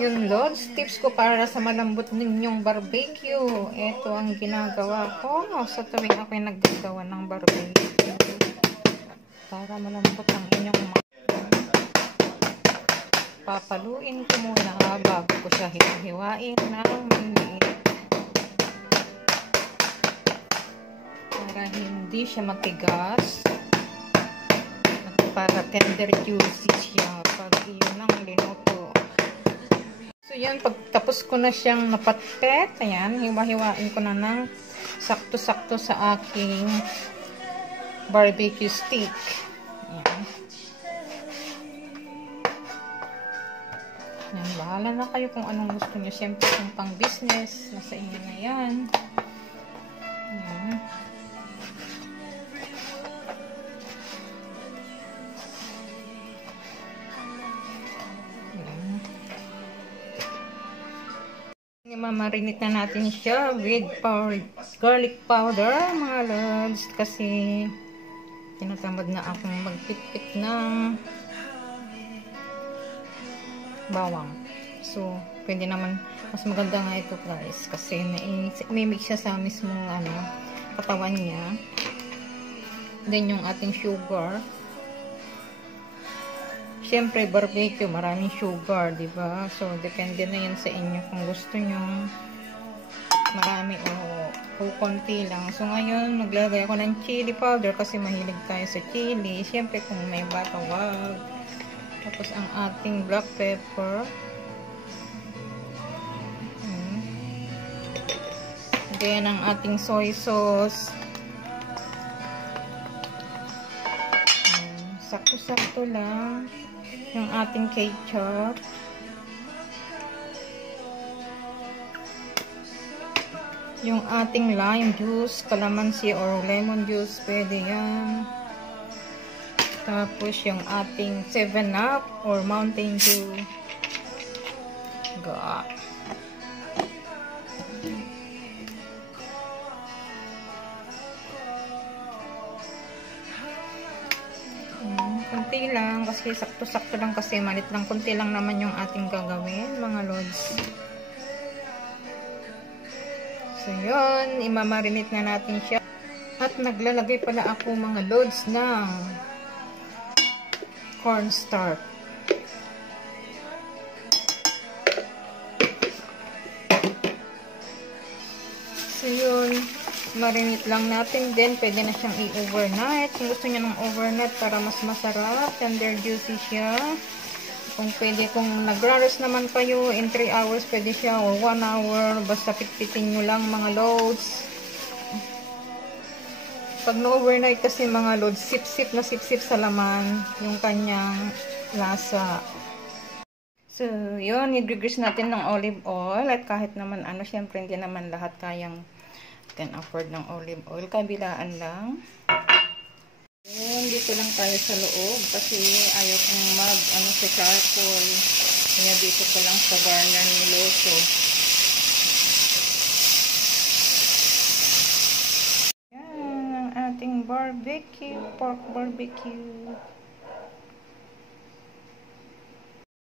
Yun, Lods, tips ko para sa malambot ninyong barbecue. Ito ang ginagawa ko sa tuwing ako'y naggagawa ng barbecue. Para malambot ang inyong papaluin ko muna bago ko siya hiwa-hiwain ng maliit. Para hindi siya matigas. At para tender juicy siya pag iyon ang linuto. So yan, pagtapos ko na siyang napatpet, ayan, hiwa-hiwain ko na ng sakto-sakto sa aking barbecue stick. Ayan. Ayan, bahala na kayo kung anong gusto nyo. Siyempre, kung pang business, nasa inyo na yan. Ayan. Mamarinate na natin siya with garlic powder, mga lods, kasi tinatamad na akong magpitpit ng bawang. So, pwede naman, mas maganda nga ito guys, kasi may-mix siya sa mismong katawan niya. Then yung ating sugar. Siyempre, barbecue, maraming sugar, diba? So, depende na yan sa inyo kung gusto nyo marami o konti lang. So, ngayon, naglagay ako ng chili powder kasi mahilig tayo sa chili. Siyempre, kung may bata, wag. Tapos, ang ating black pepper. Then, ang ating soy sauce. Sakto-sakto lang. Yung ating ketchup. Yung ating lime juice, calamansi or lemon juice, pwede yan. Tapos yung ating 7-Up or Mountain Dew. God. Kunti lang, kasi sakto-sakto lang, kasi malit lang, kunti lang naman yung ating gagawin, mga lods. So yun, imamarinate na natin siya. At naglalagay pala ako, mga lods, ng cornstarch. So yun, marinate lang natin. Then, pwede na siyang i-overnight. Kung gusto niya ng overnight para mas masarap, tender juicy siya. Kung pwede, kung nagra-rest naman kayo, in 3 hours pwede siya, or 1 hour. Basta pitpitin nyo lang, mga loads. Pag na-overnight kasi, mga loads, sip-sip na sip-sip sa laman yung kanyang lasa. So, yun, i-grease natin ng olive oil. At kahit naman, syempre, hindi naman lahat kayang can afford ng olive oil. Kabilaan lang. Yun, dito lang tayo sa loob kasi ayaw kong sa charcoal. Kaya dito ko lang sa burner niloso. Yan, ang ating barbecue, pork barbecue.